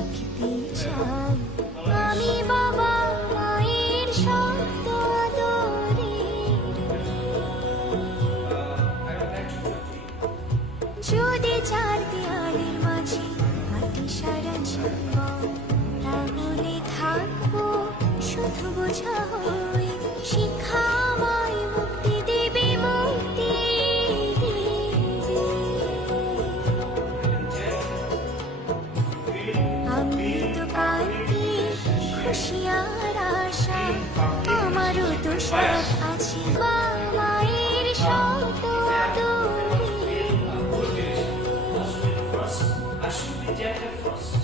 শিখতে চাই আমি বাবা মায়ের শব্দ আদরের যদি চার দেয়ালের মাঝে হাঁটি সারা জীবন তাহলে থাকবো শুধু বোঝা হয়ে শিক্ষা আমায় মুক্তি দেবে মুক্তি দেবে আমি তো কাঁদতে খুশি আর আশা আমারও তো সাথ আছে মা মায়ের শব্দ আদরের I should be gentle first.